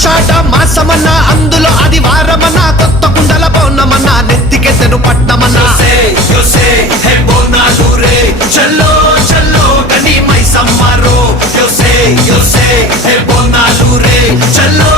ఆషాఢ మాసమన్నా అందులో ఆదివారమన్నా కొత్త కుండల పౌర్ణమన్నా నెత్తికెత్తెను పట్నమన్నా చల్లో చల్లో గని మై సమ్మారో యో సే హే బోనాలు రే చల్లో